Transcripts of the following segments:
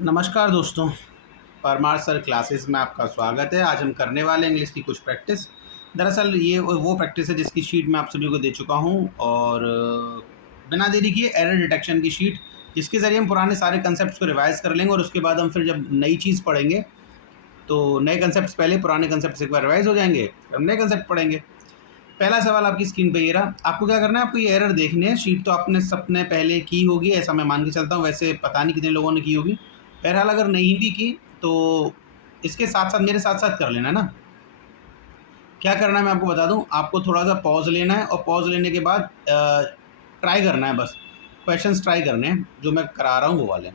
नमस्कार दोस्तों, Parmar sir classes में आपका स्वागत है। आज हम करने वाले हैं इंग्लिश की कुछ प्रैक्टिस। दरअसल ये वो प्रैक्टिस है जिसकी शीट मैं आप सभी को दे चुका हूँ और बिना देरी किए एरर डिटेक्शन की शीट, जिसके ज़रिए हम पुराने सारे कंसेप्ट को रिवाइज़ कर लेंगे और उसके बाद हम फिर जब नई चीज़ पढ़ेंगे तो नए कंसेप्ट पहले पुराने कंसेप्ट एक बार रिवाइज़ हो जाएंगे, फिर हम नए कंसेप्ट पढ़ेंगे। पहला सवाल आपकी स्क्रीन पे ये रहा। आपको क्या करना है, आपको ये एरर देखनी है। शीट तो आपने सबने पहले की होगी, ऐसा मैं मान के चलता हूँ। वैसे पता नहीं कितने लोगों ने की होगी। बहरहाल अगर नहीं भी की तो इसके साथ साथ मेरे साथ साथ कर लेना ना। क्या करना है मैं आपको बता दूं। आपको थोड़ा सा पॉज लेना है और पॉज लेने के बाद ट्राई करना है। बस क्वेश्चंस ट्राई करने हैं जो मैं करा रहा हूँ वो वाले।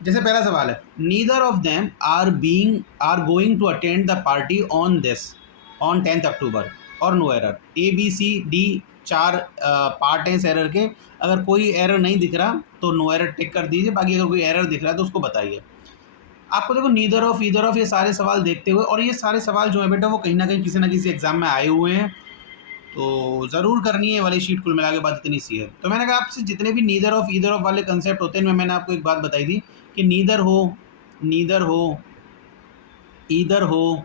जैसे पहला सवाल है, neither of them are going to attend the party on this on 10th October और no error. A B C D चार पार्ट हैं इस एरर के। अगर कोई एरर नहीं दिख रहा तो नो एरर टिक कर दीजिए, बाकी अगर कोई एरर दिख रहा है तो उसको बताइए। आपको देखो नीदर ऑफ, ईदर ऑफ, ये सारे सवाल देखते हुए, और ये सारे सवाल जो है बेटा वो कहीं ना कहीं किसी ना किसी एग्जाम में आए हुए हैं, तो ज़रूर करनी है वाली शीट। कुल मिला के बात इतनी सी है। तो मैंने कहा आपसे जितने भी नीदर ऑफ ईदर ऑफ वाले कंसेप्ट होते हैं, मैंने आपको एक बात बताई थी कि नीदर हो, ईदर हो,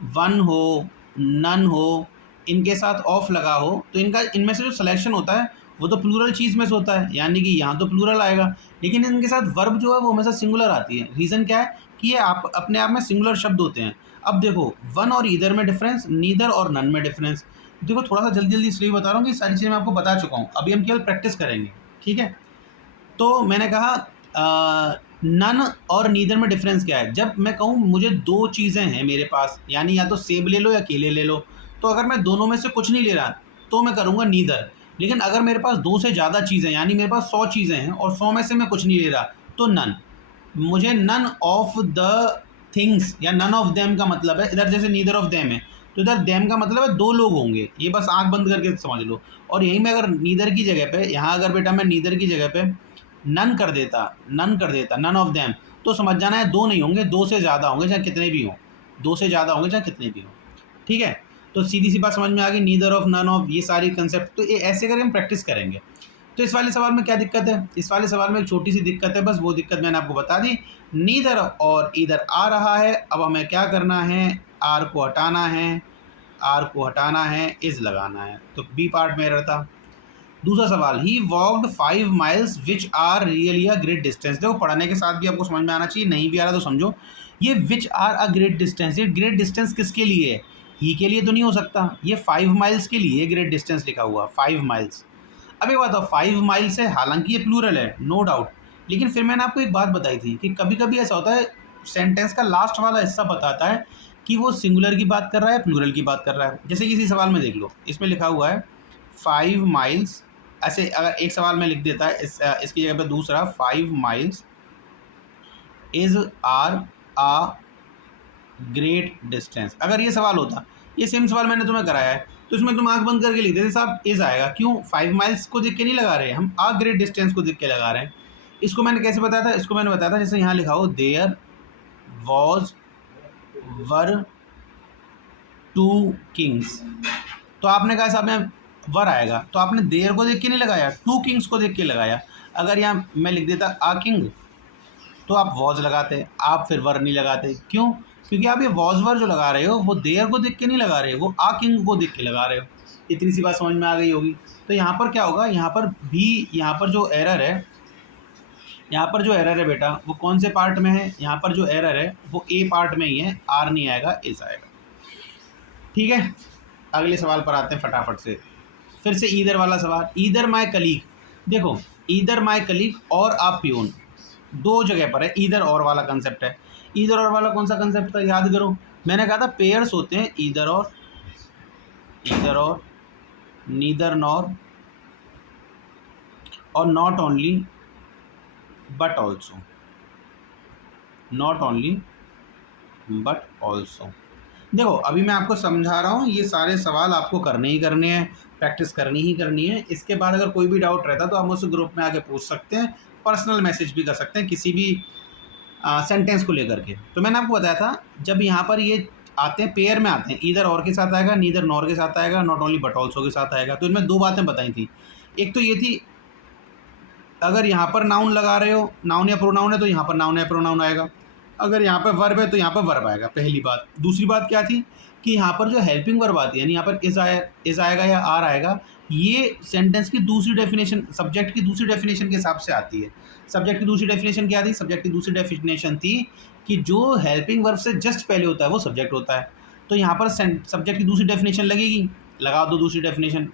वन हो, नन हो, इनके साथ ऑफ लगा हो, तो इनका इनमें से जो सिलेक्शन होता है वो तो प्लूरल चीज़ में से होता है, यानी कि यहाँ तो प्लूरल आएगा, लेकिन इनके साथ वर्ब जो है वो हमेशा सिंगुलर आती है। रीज़न क्या है कि ये आप अपने आप में सिंगुलर शब्द होते हैं। अब देखो, वन और ईदर में डिफरेंस, नीदर और नन में डिफरेंस। देखो थोड़ा सा जल्दी जल्दी इसलिए बता रहा हूँ कि सारी चीज़ें मैं आपको बता चुका हूँ, अभी हम केवल प्रैक्टिस करेंगे, ठीक है। तो मैंने कहा नन और नीदर में डिफरेंस क्या है। जब मैं कहूँ मुझे दो चीज़ें हैं मेरे पास, यानी या तो सेब ले लो या केले ले लो, तो अगर मैं दोनों में से कुछ नहीं ले रहा तो मैं करूँगा नीदर। लेकिन अगर मेरे पास दो से ज़्यादा चीज़ें, यानी मेरे पास 100 चीज़ें हैं और 100 में से मैं कुछ नहीं ले रहा, तो नन। मुझे नन ऑफ द थिंग्स या नन ऑफ देम का मतलब है, इधर जैसे नीदर ऑफ देम है तो इधर देम का मतलब है दो लोग होंगे, ये बस आंख बंद करके समझ लो। और यहीं में अगर नीदर की जगह पे, यहाँ अगर बेटा मैं नीदर की जगह पे नन कर देता नन ऑफ देम, तो समझ जाना है दो नहीं होंगे, दो से ज़्यादा होंगे, चाहे कितने भी हों। दो से ज़्यादा होंगे चाहे कितने भी हों, ठीक है। तो सीधी सी बात समझ में आ गई, नीदर ऑफ, नन ऑफ, ये सारी कंसेप्ट। तो ये ऐसे करके हम प्रैक्टिस करेंगे। तो इस वाले सवाल में क्या दिक्कत है, इस वाले सवाल में एक छोटी सी दिक्कत है, बस वो दिक्कत मैंने आपको बता दी। नीदर और ईदर आ रहा है, अब हमें क्या करना है, आर को हटाना है, इज लगाना है, तो बी पार्ट में एरर था। दूसरा सवाल, he walked 5 miles which are really a great distance. देखो पढ़ने के साथ भी आपको समझ में आना चाहिए, नहीं भी आ रहा तो समझो। ये which are a great distance, ये ग्रेट डिस्टेंस किसके लिए है, ही के लिए तो नहीं हो सकता, ये 5 माइल्स के लिए ग्रेट डिस्टेंस लिखा हुआ, 5 माइल्स। अब एक बात, 5 माइल्स है, हालांकि ये प्लूरल है नो डाउट, लेकिन फिर मैंने आपको एक बात बताई थी कि कभी कभी ऐसा होता है सेंटेंस का लास्ट वाला हिस्सा बताता है कि वो सिंगुलर की बात कर रहा है प्लूरल की बात कर रहा है। जैसे किसी सवाल में देख लो, इसमें लिखा हुआ है 5 माइल्स, ऐसे अगर एक सवाल में लिख देता है इसकी जगह पे दूसरा, 5 miles is are a great distance. अगर ये सवाल होता, ये सेम सवाल मैंने तुम्हें कराया है, तो इसमें तुम आंख बंद करके लिख देते साहब इज आएगा। क्यों, 5 माइल्स को देख के नहीं लगा रहे, हम आ ग्रेट डिस्टेंस को देख के लगा रहे हैं। इसको मैंने कैसे बताया था, इसको मैंने बताया था जैसे यहाँ लिखा हो there was were two kings, तो आपने कहा साहब में वर आएगा, तो आपने देयर को देख के नहीं लगाया, टू किंग्स को देख के लगाया। अगर यहाँ मैं लिख देता आ किंग, तो आप वॉज लगाते, आप फिर वर नहीं लगाते। क्यों, क्योंकि आप ये वॉज वर जो लगा रहे हो वो देयर को देख के नहीं लगा रहे, वो आ किंग को देख के लगा रहे हो। इतनी सी बात समझ में आ गई होगी। तो यहाँ पर क्या होगा, यहाँ पर भी, यहाँ पर जो एरर है, यहाँ पर जो एरर है बेटा वो कौन से पार्ट में है, यहाँ पर जो एरर है वो ए पार्ट में ही है, आर नहीं आएगा, इस आएगा, ठीक है। अगले सवाल पर आते हैं फटाफट से। फिर से ईदर वाला सवाल, ईदर माय कलीग। देखो ईदर माय कलीग और आप प्यून, दो जगह पर है, ईदर और वाला कंसेप्ट है। ईदर और वाला कौन सा कंसेप्ट था, याद करो। मैंने कहा था पेयर्स होते हैं ईदर और, नीदर नॉर, और not only but also, not only but also. देखो अभी मैं आपको समझा रहा हूँ, ये सारे सवाल आपको करने ही करने हैं, प्रैक्टिस करनी ही करनी है। इसके बाद अगर कोई भी डाउट रहता है तो आप मुझसे ग्रुप में आके पूछ सकते हैं, पर्सनल मैसेज भी कर सकते हैं किसी भी सेंटेंस को लेकर के। तो मैंने आपको बताया था जब यहाँ पर ये आते हैं पेयर में आते हैं, ईदर और के साथ आएगा, नीदर नॉर के साथ आएगा, नॉट ओनली बट ऑल्सो के साथ आएगा। तो इनमें दो बातें बताई थी, एक तो ये थी अगर यहाँ पर नाउन लगा रहे हो, नाउन या प्रोनाउन है, तो यहाँ पर नाउन या प्रोनाउन आएगा। अगर यहाँ पर वर्ब है तो यहाँ पर वर्ब आएगा, पहली बात। दूसरी बात क्या थी कि यहाँ पर जो हेल्पिंग वर्ब आती है, यानी यहाँ पर इज आएगा या आर आएगा, ये सेंटेंस की दूसरी डेफिनेशन, सब्जेक्ट की दूसरी डेफिनेशन के हिसाब से आती है। सब्जेक्ट की दूसरी डेफिनेशन क्या थी? सब्जेक्ट की दूसरी डेफिनेशन थी कि जो हेल्पिंग वर्ब से जस्ट पहले होता है वो सब्जेक्ट होता है। तो यहाँ पर सब्जेक्ट की दूसरी डेफिनेशन लगेगी, लगा दो दूसरी डेफिनेशन।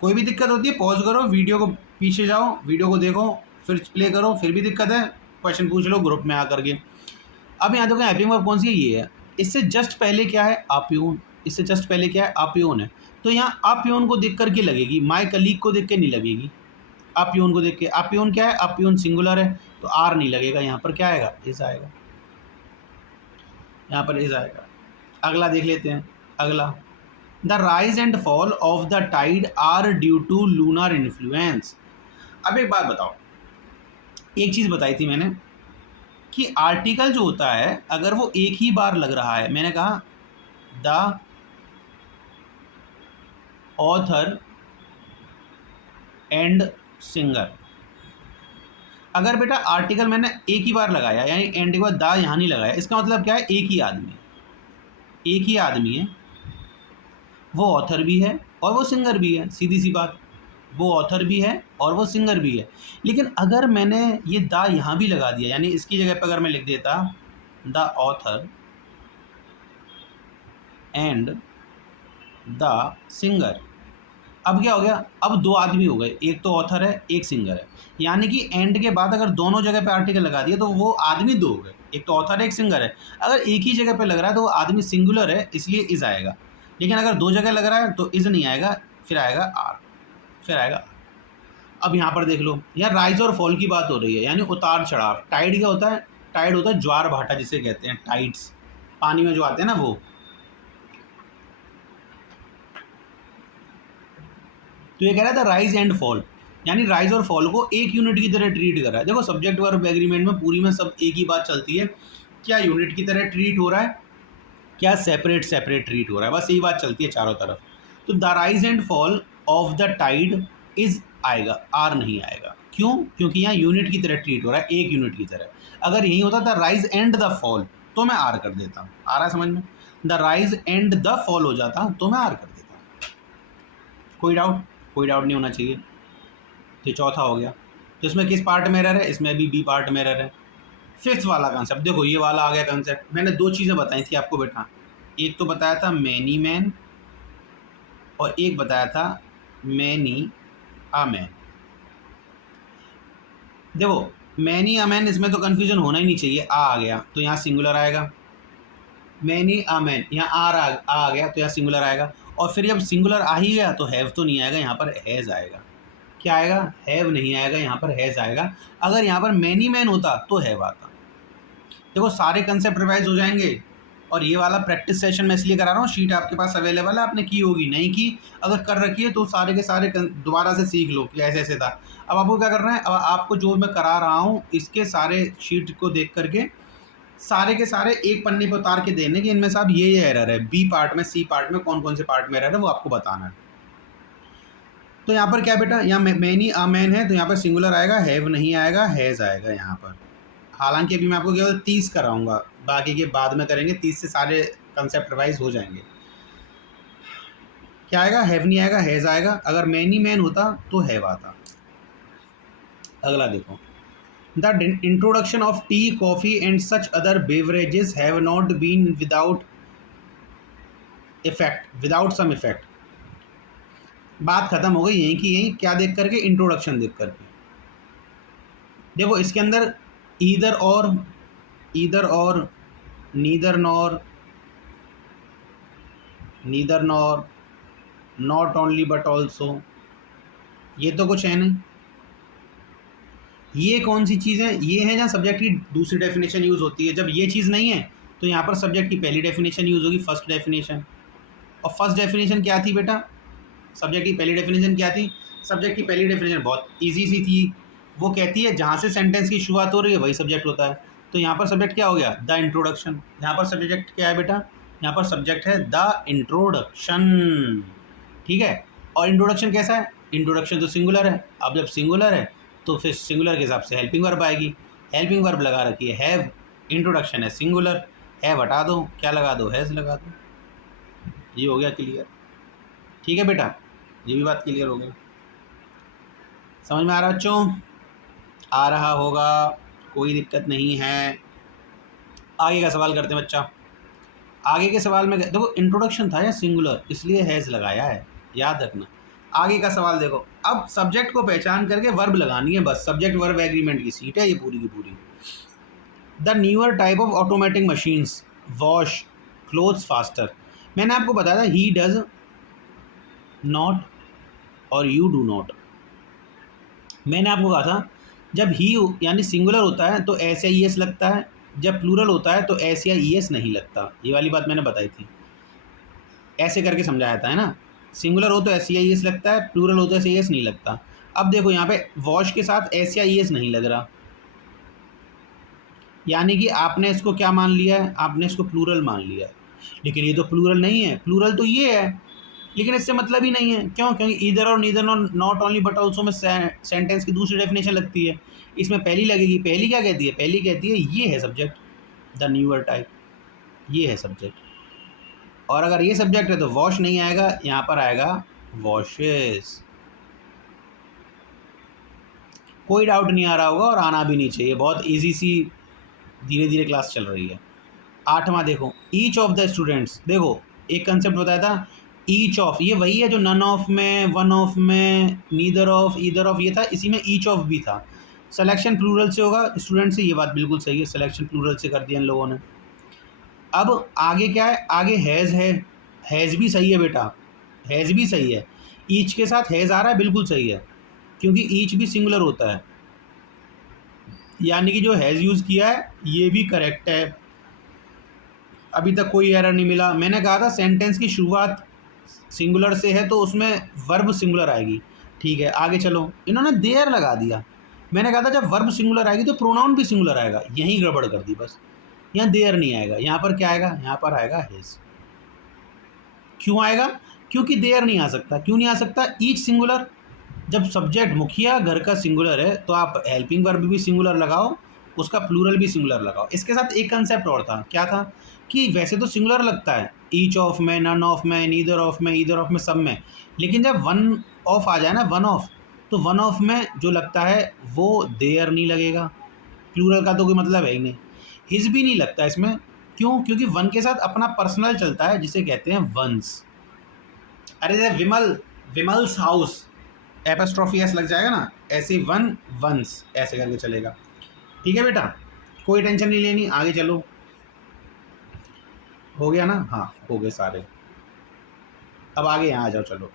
कोई भी दिक्कत होती है पॉज करो, वीडियो को पीछे जाओ, वीडियो को देखो, फिर प्ले करो, फिर भी दिक्कत है क्वेश्चन पूछ लो ग्रुप में आकर के। अब यहाँ देखो हेल्पिंग वर्ब कौन सी है? ये है। इससे जस्ट पहले क्या है? आप्यून। इससे जस्ट पहले क्या है? आप्यून है। तो यहाँ आप्यून को देख करके लगेगी, माय कलीग को देख के नहीं लगेगी। आप्यून को देख के, आप्यून क्या है? आप्यून सिंगुलर है, तो आर नहीं लगेगा, यहाँ पर क्या आएगा? इज आएगा, यहाँ पर इज आएगा। अगला देख लेते हैं। अगला, the rise and fall of the tide are due to lunar influence. अब एक बात बताओ, एक चीज़ बताई थी मैंने कि आर्टिकल जो होता है अगर वो एक ही बार लग रहा है, मैंने कहा द ऑथर एंड सिंगर। अगर बेटा आर्टिकल मैंने एक ही बार लगाया, यानी एंड के बाद द यहाँ नहीं लगाया, इसका मतलब क्या है? एक ही आदमी है, एक ही आदमी है, वो ऑथर भी है और वो सिंगर भी है, सीधी सी बात। वो ऑथर भी है और वो सिंगर भी है। लेकिन अगर मैंने ये द यहाँ भी लगा दिया, यानी इसकी जगह पर अगर मैं लिख देता the author and the singer, अब क्या हो गया? अब दो आदमी हो गए, एक तो ऑथर है एक सिंगर है। यानी कि एंड के बाद अगर दोनों जगह पे आर्टिकल लगा दिया तो वो आदमी दो हो गए, एक तो ऑथर है एक सिंगर है। अगर एक ही जगह पे लग रहा है तो वो आदमी सिंगुलर है, इसलिए इज आएगा। लेकिन अगर दो जगह लग रहा है तो इज नहीं आएगा, फिर आएगा आर, फिर आएगा आर। अब यहाँ पर देख लो, यहाँ राइज और फॉल की बात हो रही है, यानी उतार चढ़ाव। टाइड क्या होता है? टाइड होता है ज्वार भाटा जिसे कहते हैं, टाइड्स, पानी में जो आते हैं ना वो। तो ये कह रहा था राइज एंड फॉल, यानी राइज और फॉल को एक यूनिट की तरह ट्रीट कर रहा है। देखो सब्जेक्ट वर्ब एग्रीमेंट में पूरी में सब एक ही बात चलती है, क्या यूनिट की तरह ट्रीट हो रहा है, क्या सेपरेट सेपरेट ट्रीट हो रहा है, बस यही बात चलती है चारों तरफ। तो the rise and fall of the tide is आएगा, आर नहीं आएगा। क्यों? क्योंकि यहाँ यूनिट की तरह ट्रीट हो रहा है, एक यूनिट की तरह। अगर यही होता था राइज एंड द फॉल तो मैं आर कर देता हूँ, आ रहा है समझ में? The rise and the fall हो जाता तो मैं आर कर देता। कोई डाउट? कोई डाउट नहीं होना चाहिए। तो चौथा हो गया। तो इसमें किस पार्ट में एरर है? इसमें भी बी पार्ट में एरर है। फिफ्थ वाला कंसेप्ट देखो, ये वाला आ गया कंसेप्ट। मैंने दो चीज़ें बताई थी आपको बेटा, एक तो बताया था मैनी मैन और एक बताया था मैनी आ मैन। देखो मैनी आ मैन, इसमें तो कन्फ्यूजन होना ही नहीं चाहिए। आ गया तो यहाँ सिंगुलर आएगा, मैनी आ मैन, यहाँ आ गया तो यहाँ सिंगुलर आएगा। और फिर जब सिंगुलर आ ही गया तो हैव तो नहीं आएगा, यहाँ पर हैज़ आएगा। क्या आएगा? हैव नहीं आएगा, यहाँ पर हैज़ आएगा। अगर यहाँ पर मैनी मैन होता तो हैव आता। देखो सारे कंसेप्ट रिवाइज हो जाएंगे। और ये वाला प्रैक्टिस सेशन मैं इसलिए करा रहा हूँ, शीट आपके पास अवेलेबल है, आपने की होगी, नहीं की अगर कर रखी है तो सारे के सारे दोबारा से सीख लो कि ऐसे ऐसे था। अब आपको क्या करना है, अब आपको जो मैं करा रहा हूँ इसके सारे शीट को देख करके सारे के सारे एक पन्ने पर उतार के देने कि इनमें साहब ये एरर है, बी पार्ट में, सी पार्ट में, कौन कौन से पार्ट में एरर है वो आपको बताना है। तो यहाँ पर क्या बेटा, यहाँ मैनी आ मैन है तो यहाँ पर सिंगुलर आएगा, हैव नहीं आएगा, हैज़ आएगा यहाँ पर। हालांकि अभी मैं आपको केवल 30 कराऊंगा, बाकी के बाद में करेंगे। 30 से सारे कंसेप्ट रिवाइज हो जाएंगे। क्या आएगा? हैव नहीं आएगा, हैज़ आएगा। अगर मैनी मैन होता तो हैव आता। अगला देखो, the introduction of tea, coffee and such other beverages have not been without effect, without some effect. बात खत्म हो गई यहीं की यहीं। क्या देख करके? इंट्रोडक्शन देख करके। देखो इसके अंदर ईदर और, neither nor, not only but also, ये तो कुछ है नहीं। ये कौन सी चीज़ है? ये है जहाँ सब्जेक्ट की दूसरी डेफिनेशन यूज़ होती है। जब ये चीज़ नहीं है तो यहाँ पर सब्जेक्ट की पहली डेफिनेशन यूज़ होगी, फर्स्ट डेफिनेशन। और फर्स्ट डेफिनेशन क्या थी बेटा? सब्जेक्ट की पहली डेफिनेशन क्या थी? सब्जेक्ट की पहली डेफिनेशन बहुत इजी सी थी, वो कहती है जहाँ से सेंटेंस की शुरुआत हो रही है वही सब्जेक्ट होता है। तो यहाँ पर सब्जेक्ट क्या हो गया? The introduction. यहाँ पर सब्जेक्ट क्या है बेटा? यहाँ पर सब्जेक्ट है द इंट्रोडक्शन, ठीक है। और इंट्रोडक्शन कैसा है? इंट्रोडक्शन तो सिंगुलर है, अब जब सिंगुलर है तो फिर सिंगुलर के हिसाब से हेल्पिंग वर्ब आएगी। हेल्पिंग वर्ब लगा रखी है हैव, इंट्रोडक्शन है सिंगुलर, हैव हटा दो, क्या लगा दो, हैज़ लगा दो। ये हो गया क्लियर। ठीक है बेटा, ये भी बात क्लियर हो गई। समझ में आ रहा बच्चों? आ रहा होगा, कोई दिक्कत नहीं है। आगे का सवाल करते हैं बच्चा। आगे के सवाल में देखो इंट्रोडक्शन था या सिंगुलर, इसलिए हैज़ लगाया है, याद रखना। आगे का सवाल देखो, अब सब्जेक्ट को पहचान करके वर्ब लगानी है बस। सब्जेक्ट वर्ब एग्रीमेंट की सीट है ये पूरी की पूरी। The newer type of automatic machines wash clothes faster. मैंने आपको बताया था ही डज नॉट और यू डू नॉट। मैंने आपको कहा था जब ही यानी सिंगुलर होता है तो एस या ई एस लगता है, जब प्लूरल होता है तो एस या ई एस नहीं लगता। ये वाली बात मैंने बताई थी, ऐसे करके समझाया था, है ना। सिंगुलर हो तो एस या ई एस लगता है, प्लूरल हो तो एस या ई एस नहीं लगता। अब देखो यहाँ पे वॉश के साथ एस या ई एस नहीं लग रहा, यानी कि आपने इसको क्या मान लिया है, आपने इसको प्लूरल मान लिया है। लेकिन ये तो प्लूरल नहीं है, प्लूरल तो ये है, लेकिन इससे मतलब ही नहीं है। क्यों? क्योंकि ईदर और neither not only but also में सेंटेंस की दूसरी डेफिनेशन लगती है, इसमें पहली लगेगी। पहली क्या कहती है? पहली कहती है ये है सब्जेक्ट, द न्यूअर टाइप, ये है सब्जेक्ट। और अगर ये सब्जेक्ट है तो वॉश नहीं आएगा, यहाँ पर आएगा वॉशेस। कोई डाउट नहीं आ रहा होगा और आना भी नहीं चाहिए, बहुत ईजी सी धीरे धीरे क्लास चल रही है। 8वां देखो, ईच ऑफ द स्टूडेंट्स। देखो एक कंसेप्ट बताया था ईच ऑफ, ये वही है जो नन ऑफ में, वन ऑफ में, नीदर ऑफ, ईदर ऑफ ये था, इसी में ईच ऑफ भी था। सिलेक्शन प्लूरल से होगा स्टूडेंट से, ये बात बिल्कुल सही है, सिलेक्शन प्लूरल से कर दिया इन लोगों ने। अब आगे क्या है? आगे हैज़ है, हैज़ भी सही है बेटा, हैज़ भी सही है। ईच के साथ हैज़ आ रहा है, बिल्कुल सही है, क्योंकि ईच भी सिंगुलर होता है, यानी कि जो हैज़ यूज़ किया है ये भी करेक्ट है। अभी तक कोई एरर नहीं मिला। मैंने कहा था सेंटेंस की शुरुआत सिंगुलर से है तो उसमें वर्ब सिंगुलर आएगी। ठीक है, आगे चलो। इन्होंने देयर लगा दिया। मैंने कहा था जब वर्ब सिंगुलर आएगी तो प्रोनाउन भी सिंगुलर आएगा, यहीं गड़बड़ कर दी बस। यहाँ देयर नहीं आएगा, यहाँ पर क्या आएगा? यहाँ पर आएगा हिज। क्यों आएगा? क्योंकि देयर नहीं आ सकता। क्यों नहीं आ सकता? Each singular. जब सब्जेक्ट मुखिया घर का सिंगुलर है तो आप हेल्पिंग वर्ब भी सिंगुलर लगाओ, उसका प्लूरल भी सिंगुलर लगाओ। इसके साथ एक कंसेप्ट और था, क्या था कि वैसे तो सिंगुलर लगता है ईच ऑफ में, नन ऑफ में, नीदर ऑफ में, ईदर ऑफ में, सब में, लेकिन जब वन ऑफ आ जाए ना, वन ऑफ, तो वन ऑफ में जो लगता है वो देयर नहीं लगेगा, प्लूरल का तो कोई मतलब है ही नहीं। हिज भी नहीं लगता इसमें। क्यों? क्योंकि वन के साथ अपना पर्सनल चलता है जिसे कहते हैं वंस। अरे जैसे विमल, विमल्स हाउस, एपस्ट्रॉफी एस लग जाएगा ना, ऐसे वन वंस ऐसे करके चलेगा। ठीक है बेटा, कोई टेंशन नहीं लेनी। आगे चलो, हो गया ना? हाँ हो गए सारे। अब आगे यहाँ आ जाओ, चलो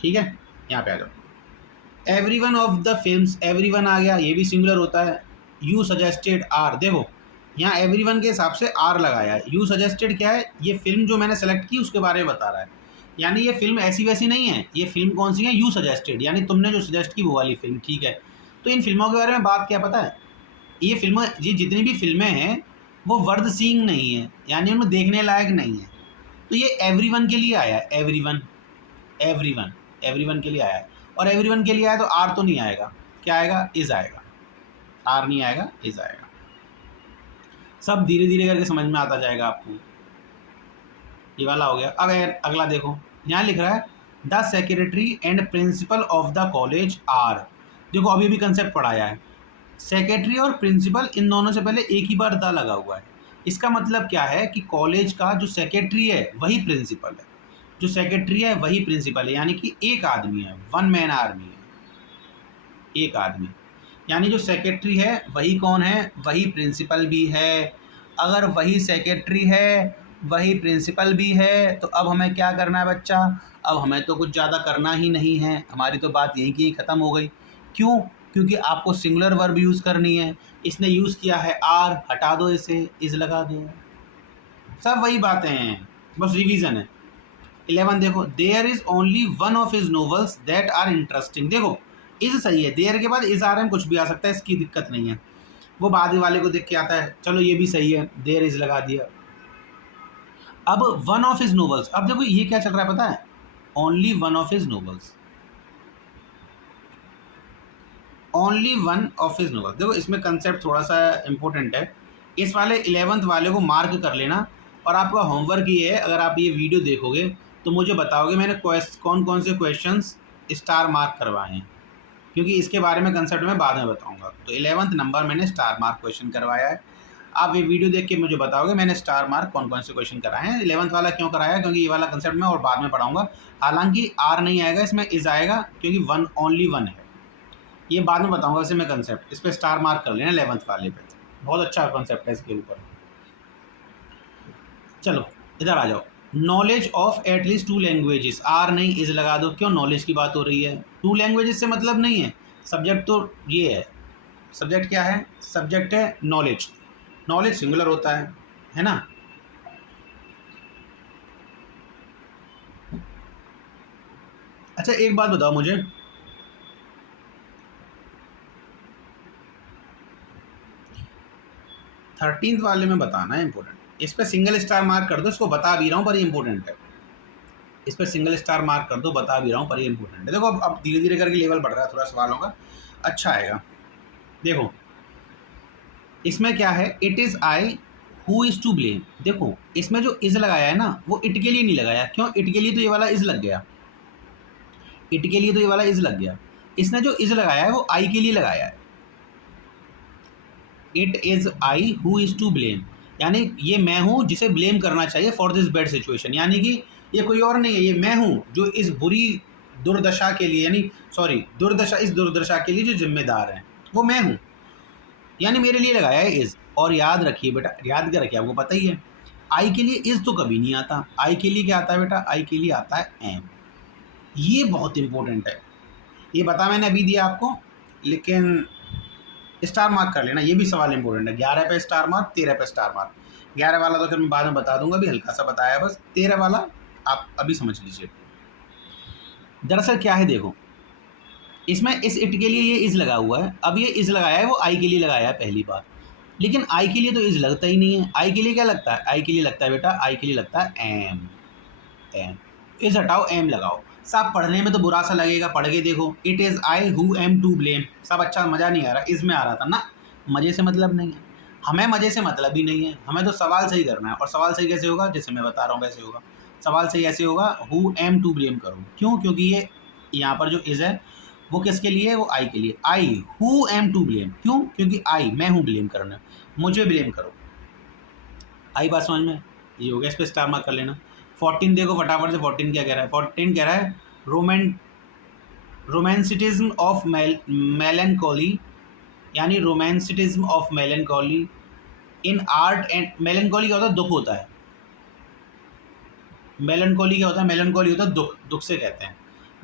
ठीक है, यहाँ पे आ जाओ। Every one of the films, every one आ गया, ये भी सिंगुलर होता है। यू सजेस्टेड आर, देखो यहाँ एवरी वन के हिसाब से आर लगाया है। यू सजेस्टेड क्या है? ये फिल्म जो मैंने सेलेक्ट की उसके बारे में बता रहा है, यानी ये फिल्म ऐसी वैसी नहीं है। ये फिल्म कौन सी है? यू सजेस्टेड, यानी तुमने जो सजेस्ट की वो वाली फिल्म। ठीक है, तो इन फिल्मों के बारे में बात क्या पता है? ये फिल्में, ये जितनी भी फिल्में हैं वो वर्थ सीइंग नहीं है, यानी उनमें देखने लायक नहीं है। तो ये एवरी वन के लिए आया है, every one, every one, every one के लिए आया है। और एवरी वन के लिए आया तो आर तो नहीं आएगा, क्या आएगा? इज आएगा। आर नहीं आएगा, इज आएगा। सब धीरे धीरे करके समझ में आता जाएगा आपको। ये वाला हो गया। अब अगला देखो, यहाँ लिख रहा है the secretary and principal of the college are. देखो अभी भी कंसेप्ट पढ़ाया है, सेक्रेटरी और प्रिंसिपल इन दोनों से पहले एक ही बार द लगा हुआ है। इसका मतलब क्या है कि कॉलेज का जो सेक्रेटरी है वही प्रिंसिपल है, जो सेक्रेटरी है वही प्रिंसिपल है, यानी कि एक आदमी है, वन मैन आर्मी है, एक आदमी। यानी जो सेक्रेटरी है वही कौन है? वही प्रिंसिपल भी है। अगर वही सेक्रेटरी है वही प्रिंसिपल भी है तो अब हमें क्या करना है बच्चा? अब हमें तो कुछ ज़्यादा करना ही नहीं है, हमारी तो बात यहीं की ख़त्म हो गई। क्यों? क्योंकि आपको सिंगुलर वर्ब यूज़ करनी है। इसने यूज़ किया है आर, हटा दो इसे, इज लगा दो। सब वही बातें हैं, बस रिवीजन है। 11 देखो, there is only one of his novels that are interesting. देखो इज सही है, देयर के बाद इज आ रहा है, कुछ भी आ सकता है, इसकी दिक्कत नहीं है, वो बाद वाले को देख के आता है। चलो ये भी सही है, देयर इज लगा दिया। अब वन ऑफ हिज नोवेल्स, अब देखो ये क्या चल रहा है पता है? Only one of his novels, only one of his novels. देखो इसमें कंसेप्ट थोड़ा सा इंपॉर्टेंट है, इस वाले 11th वाले को मार्क कर लेना। और आपका होमवर्क ये है, अगर आप ये वीडियो देखोगे तो मुझे बताओगे मैंने कौन कौन से क्वेश्चंस स्टार मार्क करवाए हैं, क्योंकि इसके बारे में कंसेप्ट मैं बाद में बताऊंगा। तो 11th नंबर मैंने स्टार मार्क क्वेश्चन करवाया है। आप ये वीडियो देख के मुझे बताओगे मैंने स्टार मार्क कौन कौन से क्वेश्चन कराए हैं। 11th वाला क्यों कराया, क्योंकि ये वाला कंसेप्ट मैं और बाद में पढ़ाऊंगा। हालांकि आर नहीं आएगा इसमें, इज आएगा, क्योंकि वन ओनली वन है। ये बाद में बताऊंगा वैसे मैं कंसेप्ट, इस पर स्टार मार्क कर लेना 11th वाले पे, बहुत अच्छा कंसेप्ट है इसके ऊपर। चलो इधर आ जाओ। Knowledge of at least two languages, are नहीं इज लगा दो, क्यों, नॉलेज की बात हो रही है, टू लैंग्वेजेस से मतलब नहीं है। सब्जेक्ट तो ये है, सब्जेक्ट क्या है, सब्जेक्ट है नॉलेज, नॉलेज सिंगुलर होता है ना। अच्छा एक बात बताओ मुझे, 13th वाले में बताना है इंपॉर्टेंट। इस पर सिंगल स्टार मार्क कर दो, इसको बता भी रहा हूँ पर ये इंपॉर्टेंट है। इस पर सिंगल स्टार मार्क कर दो, बता भी रहा हूँ पर ये इंपॉर्टेंट है। देखो अब धीरे धीरे करके लेवल बढ़ रहा है, थोड़ा सवालों का अच्छा आएगा। देखो इसमें क्या है, it is I who is to blame. देखो इसमें जो इज़ लगाया है ना वो इट के लिए नहीं लगाया, क्यों, इट के लिए तो ये वाला इज़ लग गया, इट के लिए तो ये वाला इज़ लग गया। इसने जो इज़ लगाया है वो आई के लिए लगाया है। It is I who is to blame, यानी ये मैं हूँ जिसे ब्लेम करना चाहिए फॉर दिस बैड सिचुएशन, यानी कि ये कोई और नहीं है, ये मैं हूँ जो इस बुरी दुर्दशा के लिए, यानी सॉरी दुर्दशा, इस दुर्दशा के लिए जो जिम्मेदार है वो मैं हूँ, यानी मेरे लिए लगाया है इज़। और याद रखिए बेटा, याद क्या रखिए, आपको पता ही है आई के लिए इज़ तो कभी नहीं आता, आई के लिए क्या आता है बेटा, आई के लिए आता है एम। ये बहुत इंपॉर्टेंट है, ये बता मैंने अभी दिया आपको, लेकिन स्टार मार्क कर लेना, ये भी सवाल इंपॉर्टेंट है। 11 पे स्टार मार्क, 13 पे स्टार मार्क। 11 वाला तो फिर मैं बाद में बता दूंगा, अभी हल्का सा बताया बस। 13 वाला आप अभी समझ लीजिए। दरअसल क्या है, देखो इसमें इस इट के लिए ये इज़ लगा हुआ है, अब ये इज़ लगाया है वो आई के लिए लगाया है पहली बार, लेकिन आई के लिए तो इज़ लगता ही नहीं है। आई के लिए क्या लगता है, आई के लिए लगता है बेटा, आई के लिए लगता है एम। एम इज़ हटाओ, एम लगाओ। सब पढ़ने में तो बुरा सा लगेगा, पढ़ के देखो, it is I who am to blame, सब अच्छा मज़ा नहीं आ रहा, इसमें आ रहा था ना, मज़े से मतलब नहीं है, हमें मज़े से मतलब ही नहीं है, हमें तो सवाल सही करना है। और सवाल सही कैसे होगा, जैसे मैं बता रहा हूँ वैसे होगा। सवाल सही ऐसे होगा, हु एम टू ब्लेम करो, क्यों, क्योंकि ये यहाँ पर जो इज़ है वो किसके लिए है, वो आई के लिए। I who am to blame, क्यों, क्योंकि आई मैं हूँ ब्लेम करना, मुझे ब्लेम करो। आई बात समझ में, ये हो गया, इस पर स्टार मार्क कर लेना। 14 देखो फटाफट से, 14 क्या कह रहा है, 14 कह रहा है रोमांसिटिज्म ऑफ मेलनकॉली, यानी romanticism of melancholy in art and. Melancholy क्या होता है, दुख होता है, मेलनकॉली क्या होता है, मेलनकॉली होता है दुख, दुख से कहते हैं।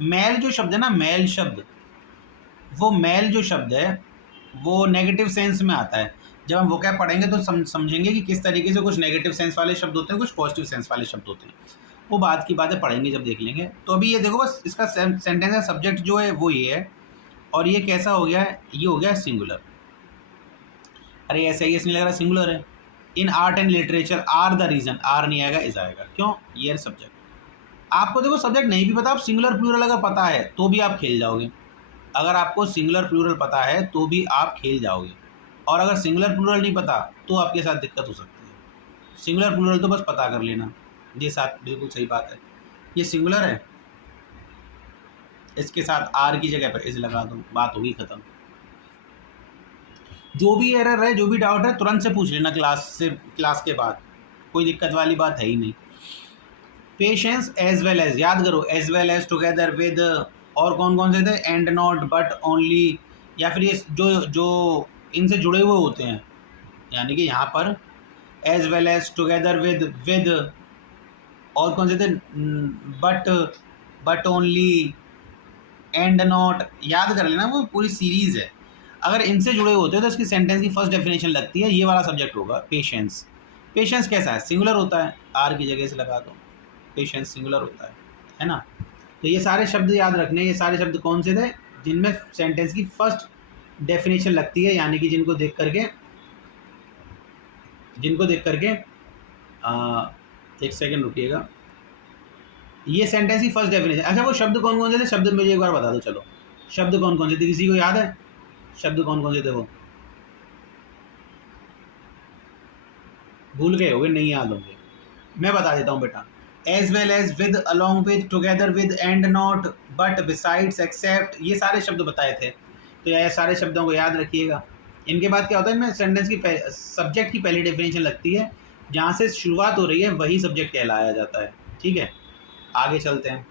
मेल जो शब्द है ना, मेल शब्द, वो मेल जो शब्द है वो नेगेटिव सेंस में आता है। जब हम वो क्या पढ़ेंगे तो समझेंगे कि किस तरीके से कुछ नेगेटिव सेंस वाले शब्द होते हैं, कुछ पॉजिटिव सेंस वाले शब्द होते हैं, वो बात की बातें पढ़ेंगे जब देख लेंगे। तो अभी ये देखो बस इसका सेंटेंस का सब्जेक्ट जो है वो ये है, और ये कैसा हो गया है, ये हो गया सिंगुलर। अरे ऐसे ही नहीं लग रहा, सिंगुलर है। In art and literature are the reason, are नहीं आएगा इज आएगा, क्यों, ये सब्जेक्ट। आपको देखो सब्जेक्ट नहीं भी पता, आप सिंगुलर प्लूरल अगर पता है तो भी आप खेल जाओगे। अगर आपको सिंगुलर प्लूरल पता है तो भी आप खेल जाओगे, और अगर सिंगुलर प्लूरल नहीं पता तो आपके साथ दिक्कत हो सकती है। सिंगुलर प्लूरल तो बस पता कर लेना, ये साथ बिल्कुल सही बात है। ये सिंगुलर है, इसके साथ आर की जगह पर इज लगा दो, बात होगी ख़त्म। जो भी एरर है, जो भी डाउट है, तुरंत से पूछ लेना क्लास के बाद, कोई दिक्कत वाली बात है ही नहीं। पेशेंस एज वेल एज, याद करो, as well as, together with, और कौन कौन से थे, एंड नॉट, बट, ओनली, या फिर ये जो इनसे जुड़े हुए होते हैं, यानी कि यहाँ पर as well as, together with, और कौन से थे, बट ओनली, एंड नॉट, याद कर लेना, वो पूरी सीरीज़ है। अगर इनसे जुड़े होते हैं तो इसकी सेंटेंस की फर्स्ट डेफिनेशन लगती है, ये वाला सब्जेक्ट होगा पेशेंस। पेशेंस कैसा है, सिंगुलर होता है, आर की जगह से लगा दो, पेशेंस सिंगुलर होता है ना। तो ये सारे शब्द याद रखने, ये सारे शब्द कौन से थे, जिनमें सेंटेंस की फर्स्ट डेफिनेशन लगती है, यानी कि जिनको देख करके एक सेकेंड रुकिएगा, ये सेंटेंस की फर्स्ट डेफिनेशन। अच्छा वो शब्द कौन कौन से थे, शब्द मुझे एक बार बता दो। चलो शब्द कौन कौन से थे, किसी को याद है शब्द कौन कौन से थे? वो भूल गए होगे, नहीं याद होंगे। मैं बता देता हूँ बेटा। As well as, with, along with, together with, and not, but, besides, except, ये सारे शब्द बताए थे। तो ये सारे शब्दों को याद रखिएगा। इनके बाद क्या होता है, मैं सेंटेंस की सब्जेक्ट की पहली डेफिनेशन लगती है, जहाँ से शुरुआत हो रही है वही सब्जेक्ट कहलाया जाता है। ठीक है, आगे चलते हैं।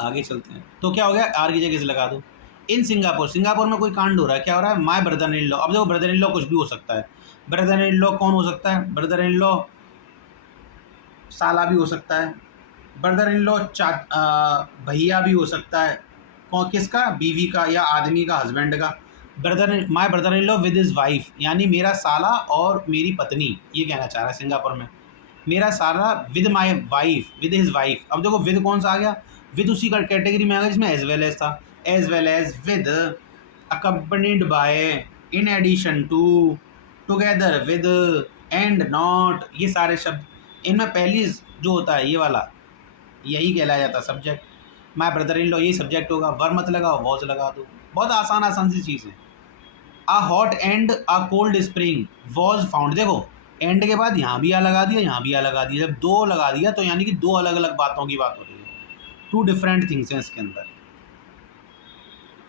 आगे चलते हैं तो क्या हो गया, आर की जगह से लगा दो। इन सिंगापुर, सिंगापुर में कोई कांड हो रहा है, क्या हो रहा है, माय ब्रदर इन लॉ। अब देखो ब्रदर इन लॉ कुछ भी हो सकता है। ब्रदर इन लॉ कौन हो सकता है, ब्रदर इन लॉ साला भी हो सकता है। ब्रदर इन लॉ भैया भी हो सकता है। कौन, किसका, बीवी का या आदमी का, हस्बैंड का। My brother in law with his wife, यानी मेरा साला और मेरी पत्नी, ये कहना चाह रहा है सिंगापुर में। मेरा साला with my wife, with his wife. अब देखो विद कौन सा आ गया, विद उसी का कैटेगरी में आ गया जिसमें एज वेल एज था। As well as, with, accompanied by, in addition to, together with, and not, ये सारे शब्द। इनमें पहली जो होता है ये वाला, यही कहलाया जाता है subject. My brother in law यही सब्जेक्ट होगा। वर मत लगाओ, वॉज लगा दो। बहुत आसान आसान सी चीज़ है। A hot and a cold spring was found, देखो एंड के बाद यहाँ भी आ लगा दिया, यहाँ भी आ लगा दिया। जब दो लगा दिया तो यानी कि दो अलग अलग बातों की बात हो रही है। टू डिफरेंट थिंग्स हैं इसके अंदर,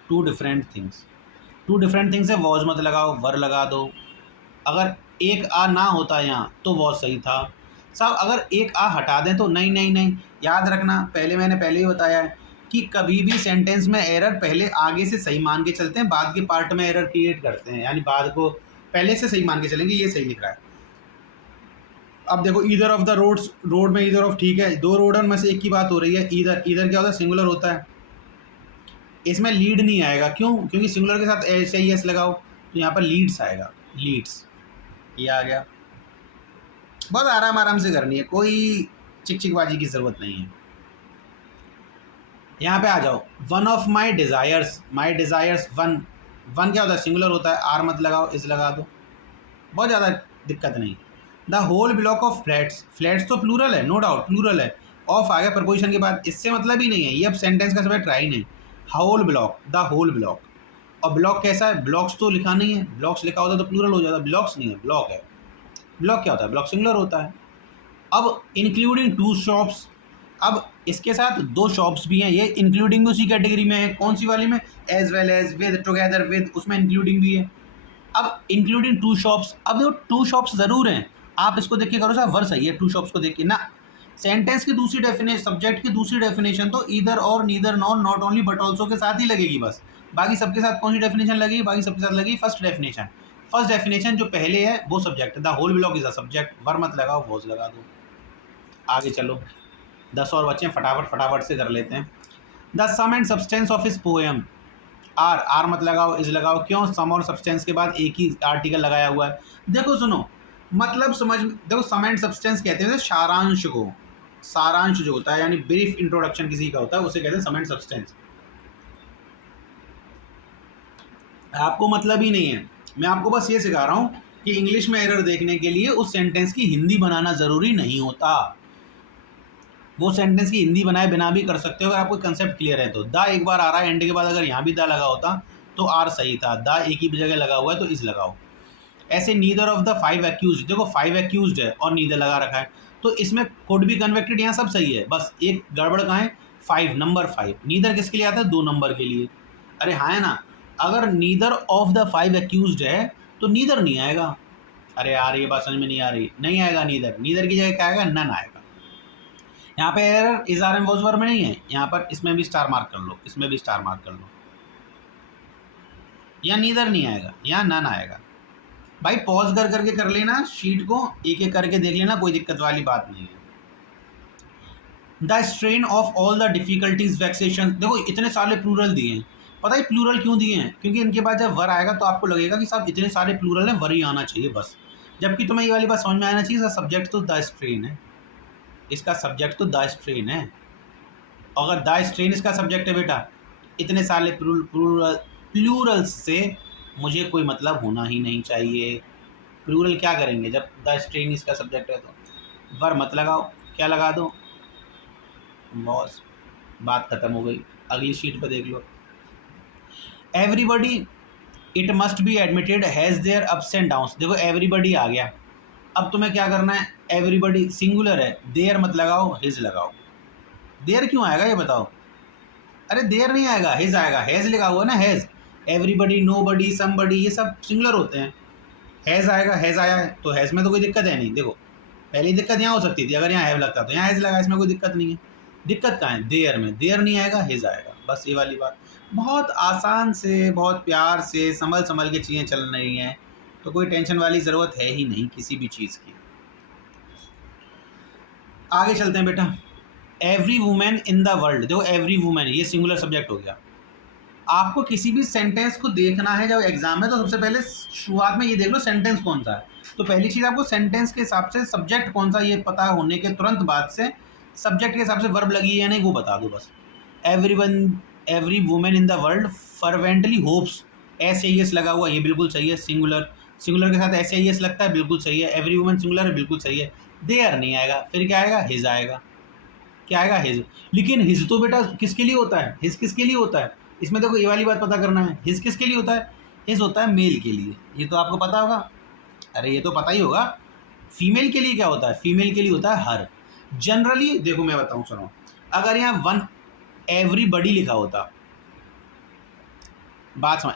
two different things. Two different things है, वॉज मत लगाओ, वर लगा दो। अगर एक आ ना होता यहाँ तो वॉज सही था साहब। अगर एक आ हटा दें तो नहीं नहीं नहीं। याद रखना, मैंने पहले ही बताया है कि कभी भी सेंटेंस में एरर पहले आगे से सही मान के चलते हैं, बाद के पार्ट में एरर क्रिएट करते हैं, यानी बाद को पहले से सही मान के चलेंगे। ये सही लिख रहा है। अब देखो either of the roads, road में ईदर ऑफ, ठीक है, दो रोड में से एक की बात हो रही है। ईदर, ईदर क्या होता है, सिंगुलर होता है। इसमें लीड नहीं आएगा, क्यों, क्योंकि सिंगुलर के साथ एस या एस लगाओ तो यहाँ पर लीड्स आएगा, लीड्स, ये आ गया। बहुत आराम आराम से करनी है, कोई चिकचिकबाजी की ज़रूरत नहीं है। यहाँ पे आ जाओ, one of my desires, my desires, one, one क्या होता है, सिंगुलर होता है। आर मत लगाओ, इस लगा दो, बहुत ज़्यादा दिक्कत नहीं। The whole block of flats, flats तो प्लूरल है, नो डाउट प्लूरल है। ऑफ आ गया प्रपोजिशन के बाद, इससे मतलब ही नहीं है, ये अब सेंटेंस का सब ट्राई नहीं। Whole block, the whole block. और ब्लॉक कैसा है, ब्लॉक्स तो लिखा नहीं है, ब्लॉक्स लिखा होता तो प्लूरल हो जाता, ब्लॉक्स नहीं है, ब्लॉक है। ब्लॉक क्या होता है, ब्लॉक सिंगुलर होता है। अब इंक्लूडिंग टू शॉप्स, अब इसके साथ दो शॉप्स भी हैं, ये इंक्लूडिंग उसी कैटेगरी में है। कौन सी वाली में, as well as, with, together with, उसमें इंक्लूडिंग भी है। अब इंक्लूडिंग टू शॉप्स, अब देखो टू शॉप्स ज़रूर हैं, आप इसको देख के करो साहब, वर्ड सही है, टू शॉप्स को देख के ना। सेंटेंस की दूसरी डेफिनेशन, सब्जेक्ट की दूसरी डेफिनेशन तो ईदर और, neither nor, not only but also के साथ ही लगेगी बस। बाकी सबके साथ कौन सी डेफिनेशन लगेगी, बाकी सबके साथ लगेगी फर्स्ट डेफिनेशन। फर्स्ट डेफिनेशन जो पहले है वो subject, the whole block is a subject. Were मत लगाओ, वॉज लगा दो। आगे चलो, 10 और बच्चे, फटाफट फटाफट से कर लेते हैं। The sum and substance of his poem, are, are मत लगाओ, इज लगाओ। क्यों, सम और सब्सटेंस के बाद एक ही आर्टिकल लगाया हुआ है। देखो सुनो, मतलब समझ, देखो सम एंड सब्सटेंस कहते हैं सारांश को, सारांश जो होता है यानी ब्रीफ इंट्रोडक्शन किसी का होता है, उसे कहते हैं सम एंड सब्सटेंस। आपको मतलब ही नहीं है, मैं आपको बस ये सिखा रहा हूँ कि इंग्लिश में एरर देखने के लिए उस सेंटेंस की हिंदी बनाना ज़रूरी नहीं होता। वो सेंटेंस की हिंदी बनाए बिना भी कर सकते हो, अगर आपको कंसेप्ट क्लियर है तो। द एक बार आ रहा है एंड के बाद, अगर यहाँ भी द लगा होता तो आर सही था। द एक ही जगह लगा हुआ है तो इस लगाओ। ऐसे neither of the five accused, देखो फाइव एक्यूज है और नीदर लगा रखा है, तो इसमें कुड बी कन्वेक्टेड, यहाँ सब सही है, बस एक गड़बड़ कहाँ है, फाइव, नंबर फाइव। नीदर किसके लिए आता है, 2 नंबर के लिए। अरे हाँ है ना, अगर neither of the five accused है तो नीदर नहीं आएगा। अरे यार ये बात समझ में नहीं आ रही, नहीं आएगा नीदर, नीदर की जगह क्या आएगा, नन आएगा। यहाँ पे error is are am was were में नहीं है, यहाँ पर इसमें भी स्टार मार्क कर लो, इसमें भी स्टार मार्क कर लो। यहाँ नीदर नहीं आएगा, यहाँ नन आएगा। भाई पॉज कर करके कर लेना, शीट को एक एक करके देख लेना, कोई दिक्कत वाली बात नहीं है। The strain of all the difficulties vexation, देखो इतने सारे प्लूरल दिए हैं, पता है प्लूरल क्यों दिए हैं, क्योंकि इनके बाद जब वर आएगा तो आपको लगेगा कि साहब इतने सारे प्लूरल हैं, वर ही आना चाहिए बस। जबकि तुम्हें ये वाली बात समझ में आना चाहिए, इसका सब्जेक्ट तो द स्ट्रेन है, इसका सब्जेक्ट तो द स्ट्रेन है। अगर द स्ट्रेन इसका सब्जेक्ट है बेटा, इतने सारे प्लूरल्स से मुझे कोई मतलब होना ही नहीं चाहिए। प्लूरल क्या करेंगे जब द स्ट्रेन इसका सब्जेक्ट है तो। वर मत लगाओ, क्या लगा दो, वॉज, बात खत्म हो गई। अगली शीट पर देख लो। Everybody it must be admitted has their ups and downs. देखो एवरीबडी आ गया, अब तुम्हें क्या करना है, एवरीबडी सिंगुलर है, देयर मत लगाओ, हिज लगाओ। देयर क्यों आएगा ये बताओ? अरे देयर नहीं आएगा, हिज आएगा, हैज़ लिखा हुआ ना, हैज़। एवरीबडी, नोबडी, समबडी, ये सब सिंगुलर होते हैं। हैज़ आएगा, हैज़ आया है तो हैज़ में तो कोई दिक्कत है नहीं। देखो पहली दिक्कत यहाँ हो सकती थी, अगर यहाँ हैव लगता तो यहाँ हैज़ लगा, इसमें कोई दिक्कत नहीं है। दिक्कत कहाँ है? देयर में। देयर नहीं आएगा, हिज आएगा, बस ये वाली बात। बहुत आसान से, बहुत प्यार से, संभल संभल के चीज़ें चल रही हैं, तो कोई टेंशन वाली ज़रूरत है ही नहीं किसी भी चीज़ की। आगे चलते हैं बेटा। Every women in the world, देखो एवरी वुमेन ये सिंगुलर सब्जेक्ट हो गया। आपको किसी भी सेंटेंस को देखना है जब एग्जाम में, तो सबसे पहले शुरुआत में ये देख लो सेंटेंस कौन सा है। तो पहली चीज़ आपको सेंटेंस के हिसाब से सब्जेक्ट कौन सा ये पता होने के तुरंत बाद से सब्जेक्ट के हिसाब से वर्ब लगी है या नहीं वो बता दो बस। Every women in the world fervently hopes, S A S लगा हुआ, ये बिल्कुल सही है। सिंगुलर, सिंगुलर के साथ एस ए एस लगता है, बिल्कुल सही है। एवरी वुमेन सिंगुलर है, बिल्कुल सही है। देयर नहीं आएगा, फिर क्या आएगा? हिज आएगा। क्या आएगा? हिज। लेकिन हिज तो बेटा किसके लिए होता है? हिज किसके लिए होता है? इसमें देखो ये वाली बात पता करना है, हिज किसके लिए होता है? हिज होता है मेल के लिए, ये तो आपको पता होगा। अरे ये तो पता ही होगा। फीमेल के लिए क्या होता है? फीमेल के लिए होता है हर। जनरली देखो मैं बताऊं, सुनो, अगर यहाँ वन एवरीबडी लिखा होता, बात समझ,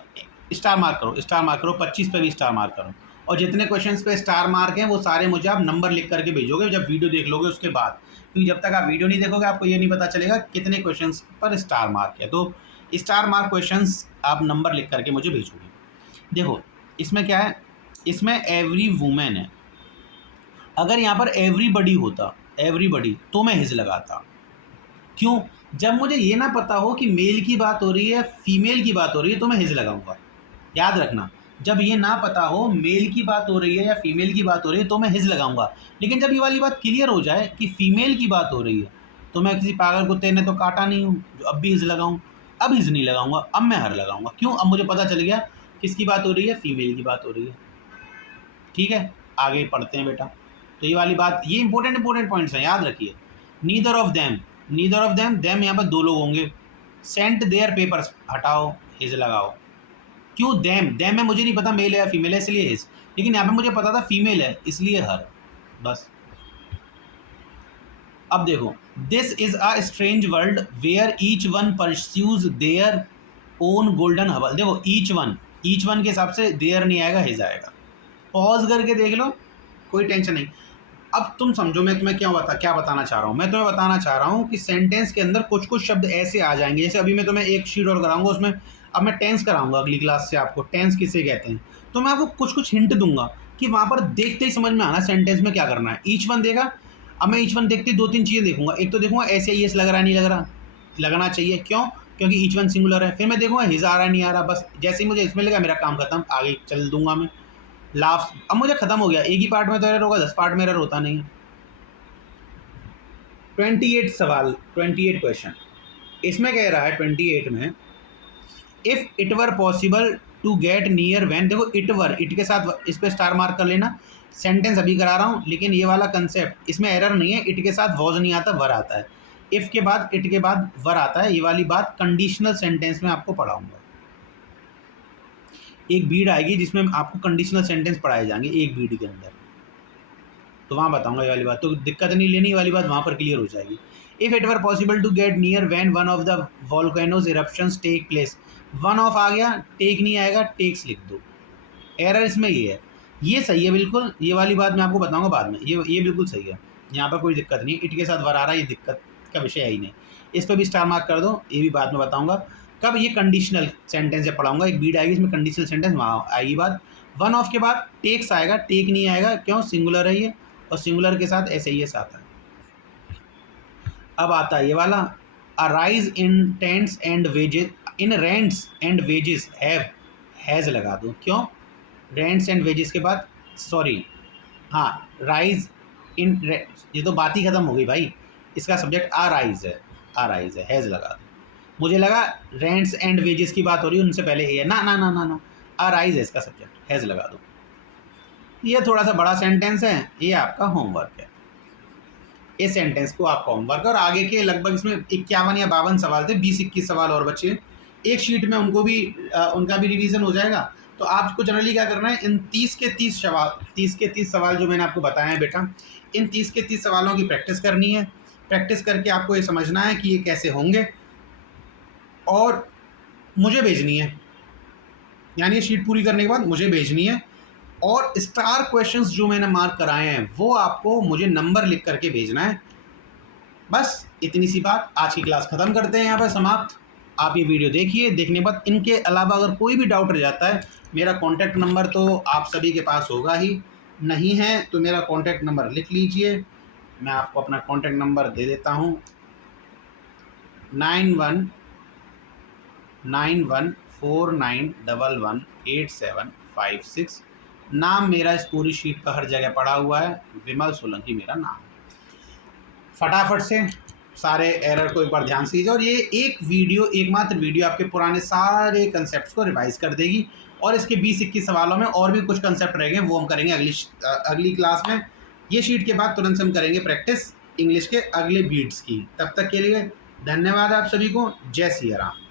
स्टार मार्क करो, स्टार मार्क करो, 25 पे भी स्टार मार्क करो, और जितने क्वेश्चंस पे स्टार मार्क हैं वो सारे मुझे आप नंबर लिख करके भेजोगे जब वीडियो देख लोगे उसके बाद, क्योंकि जब तक आप वीडियो नहीं देखोगे आपको ये नहीं पता चलेगा कितने क्वेश्चंस पर स्टार मार्क है। तो स्टार मार्क क्वेश्चंस आप नंबर लिख करके मुझे भेजोगे। देखो इसमें क्या है, इसमें एवरी वुमेन है। अगर यहाँ पर एवरीबडी होता, एवरीबडी, तो मैं हिज लगाता। क्यों? जब मुझे ये ना पता हो कि मेल की बात हो रही है फीमेल की बात हो रही है तो मैं हिज लगाऊंगा। याद रखना, जब ये ना पता हो मेल की बात हो रही है या फीमेल की बात हो रही है तो मैं हिज लगाऊंगा। लेकिन जब ये वाली बात क्लियर हो जाए कि फीमेल की बात हो रही है तो मैं किसी पागल कुत्ते ने तो काटा नहीं हूँ जो अब भी हिज लगाऊँ। अब हिज नहीं लगाऊंगा, अब मैं हर लगाऊंगा। क्यों? अब मुझे पता चल गया किसकी बात हो रही है, फीमेल की बात हो रही है। ठीक है, आगे पढ़ते हैं बेटा। तो ये वाली बात, ये इंपॉर्टेंट पॉइंट्स हैं, याद रखिए। Neither of them, neither of them, them यहाँ पर दो लोग होंगे। सेंट देयर पेपर्स, हटाओ, हिज लगाओ। क्यों? देम, देम में मुझे नहीं पता मेल है या फीमेल है इसलिए हिज, लेकिन यहाँ पे मुझे पता था फीमेल है इसलिए हर, बस। अब देखो, this is a strange world where each one pursues their own golden hovel. देखो ईच वन के हिसाब से देयर नहीं आएगा, हिज आएगा। पॉज करके देख लो, कोई टेंशन नहीं। अब तुम समझो मैं तुम्हें क्या बताना चाह रहा हूँ। मैं तुम्हें बताना चाह रहा हूँ कि सेंटेंस के अंदर कुछ कुछ शब्द ऐसे आ जाएंगे, जैसे अभी मैं तुम्हें एक शीट और कराऊंगा उसमें, अब मैं टेंस कराऊंगा अगली क्लास से आपको, टेंस किसे कहते हैं। तो मैं आपको कुछ कुछ हिंट दूंगा कि वहाँ पर देखते ही समझ में आना सेंटेंस में क्या करना है। ईच वन देगा, अब मैं ईच वन देखते ही दो तीन चीज़ें देखूंगा। एक तो देखूंगा ऐसे ही एस लग रहा है नहीं लग रहा, लगना चाहिए, क्यों? क्योंकि ईच वन सिंगुलर है। फिर मैं देखूंगा हिज आ रहा है नहीं आ रहा, बस जैसे ही मुझे इसमें लगा मेरा काम खत्म, आगे चल दूंगा मैं। लास्ट अब मुझे खत्म हो गया, एक ही पार्ट में तो एरर होगा, 10 पार्ट में एरर होता नहीं है। 28 सवाल, 28 क्वेश्चन, इसमें कह रहा है 28 में, if it were possible to get near van. देखो इट वर, इट के साथ इस पर स्टार मार्क कर लेना। सेंटेंस अभी करा रहा हूँ लेकिन ये वाला कंसेप्ट इसमें एरर नहीं है। इट के साथ वॉज नहीं आता, वर आता है। इफ़ के बाद इट के बाद वर आता है, ये वाली बात कंडीशनल सेंटेंस में आपको पढ़ाऊंगा। एक बीड आएगी जिसमें आपको कंडीशनल सेंटेंस पढ़ाए जाएंगे एक बीड के अंदर, तो वहाँ बताऊंगा ये वाली बात, तो दिक्कत नहीं लेनी, ये वाली बात वहाँ पर क्लियर हो जाएगी। If it were possible to get near when one of the volcanoes eruptions take place. One of आ गया, टेक नहीं आएगा, टेक्स लिख दो। एरर इसमें ये है, ये सही है बिल्कुल, ये वाली बात मैं आपको बताऊंगा बाद में, ये बिल्कुल सही है, यहाँ पर कोई दिक्कत नहीं। इट के साथ वर आ रहा है, ये दिक्कत का विषय है ही नहीं। इस पर भी स्टार मार्क कर दो, ये भी बाद में बताऊंगा कब। ये कंडीशनल सेंटेंस है पढ़ाऊंगा, एक बीड आएगी इसमें कंडीशनल सेंटेंस, वहाँ आएगी बात। वन ऑफ के बाद टेक्स आएगा, टेक नहीं आएगा, क्यों? सिंगुलर है ये, और सिंगुलर के साथ ऐसे ही आता है। अब आता है ये वाला, a rise in tents and wages, in rents and wages has लगा दो। क्यों? रेंट्स एंड वेजेस के बाद, सॉरी, हाँ, राइज इन, ये तो बात ही खत्म हो गई भाई, इसका सब्जेक्ट आ राइज है, हैज़ लगा दो। मुझे लगा रेंट्स एंड वेजेस की बात हो रही है, उनसे पहले ये है, ना ना ना ना ना, आ राइज है इसका सब्जेक्ट, हैज़ लगा दो। ये थोड़ा सा बड़ा सेंटेंस है, ये आपका होमवर्क है। इस सेंटेंस को आपका होमवर्क, और आगे के लगभग इसमें 51 या 52 सवाल थे, 20-21 सवाल और बचे एक शीट में, उनको भी उनका भी रिवीजन हो जाएगा। तो आपको जनरली क्या करना है, इन 30 के 30 सवाल जो मैंने आपको बताए हैं बेटा, इन 30 के 30 सवालों की प्रैक्टिस करनी है। प्रैक्टिस करके आपको ये समझना है कि ये कैसे होंगे और मुझे भेजनी है, यानी ये शीट पूरी करने के बाद मुझे भेजनी है। और स्टार क्वेश्चंस जो मैंने मार्क कराए हैं वो आपको मुझे नंबर लिख करके भेजना है। बस इतनी सी बात, आज की क्लास ख़त्म करते हैं यहाँ पर समाप्त। आप ये वीडियो देखिए, देखने के बाद इनके अलावा अगर कोई भी डाउट रह जाता है, मेरा कॉन्टैक्ट नंबर तो आप सभी के पास होगा ही, नहीं है तो मेरा कॉन्टैक्ट नंबर लिख लीजिए। मैं आपको अपना कॉन्टैक्ट नंबर दे देता हूँ, 919149118756। नाम मेरा इस पूरी शीट पर हर जगह पड़ा हुआ है, विमल सोलंकी मेरा नाम है। फटाफट से सारे एरर को एक बार ध्यान से लीजिए, और ये एकमात्र वीडियो आपके पुराने सारे कंसेप्ट को रिवाइज कर देगी। और इसके 20-21 सवालों में और भी कुछ कंसेप्ट रह गए, वो हम करेंगे अगली क्लास में। ये शीट के बाद तुरंत हम करेंगे प्रैक्टिस इंग्लिश के अगले बीट्स की। तब तक के लिए धन्यवाद आप सभी को। जय सिया राम।